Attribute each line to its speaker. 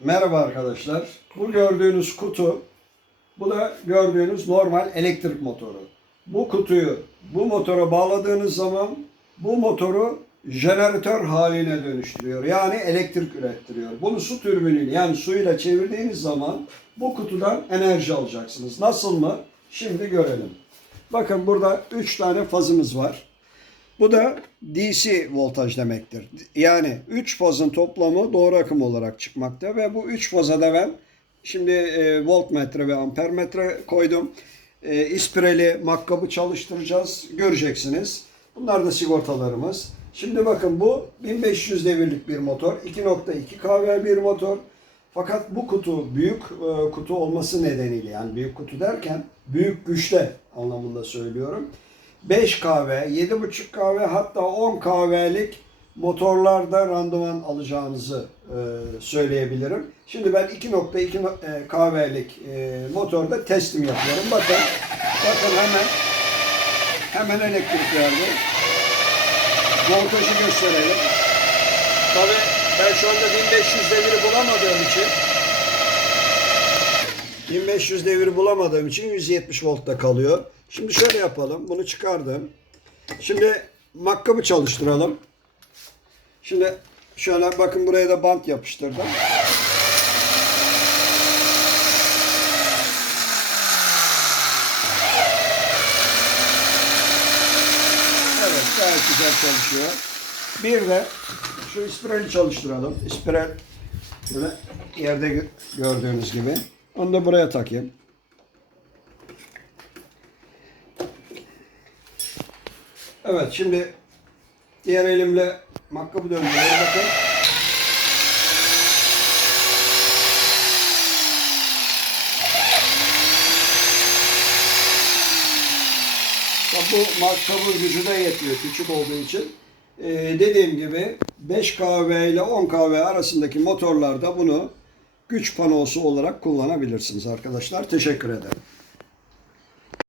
Speaker 1: Merhaba arkadaşlar. Bu gördüğünüz kutu, bu da gördüğünüz normal elektrik motoru. Bu kutuyu bu motora bağladığınız zaman bu motoru jeneratör haline dönüştürüyor. Yani elektrik ürettiriyor. Bunu su türbinini yani suyla çevirdiğiniz zaman bu kutudan enerji alacaksınız. Nasıl mı? Şimdi görelim. Bakın burada 3 tane fazımız var. Bu da DC voltaj demektir. Yani 3 fazın toplamı doğru akım olarak çıkmakta ve bu 3 faza da ben şimdi e, voltmetre ve ampermetre koydum. E, ispireli makkabı çalıştıracağız. Göreceksiniz. Bunlar da sigortalarımız. Şimdi bakın bu 1500 devirlik bir motor. 2.2 kW bir motor. Fakat bu kutu büyük e, kutu olması nedeniyle yani büyük kutu derken büyük güçle anlamında söylüyorum. 5 kahve, 7,5 kahve hatta 10 kahvelik motorlarda randıman alacağınızı e, söyleyebilirim. Şimdi ben 2.2 e, kahvelik e, motorda testim yapıyorum. Bakın, bakın hemen hemen elektrik verdi. Voltajı gösterelim. Tabii ben şu anda 1500 deviri bulamam 2500 devir bulamadığım için 170 voltta kalıyor. Şimdi şöyle yapalım. Bunu çıkardım. Şimdi makkabı çalıştıralım. Şimdi şöyle bakın buraya da bant yapıştırdım. Evet gayet güzel çalışıyor. Bir de şu ispirali çalıştıralım. İspiral şöyle yerde gördüğünüz gibi. Onu da buraya takayım. Evet şimdi diğer elimle makkabı döndürüyorum bakın. Bu makkabın gücü de yetmiyor küçük olduğu için. Ee, dediğim gibi 5 kahve ile 10 kahve arasındaki motorlarda bunu güç panosu olarak kullanabilirsiniz arkadaşlar. Teşekkür ederim.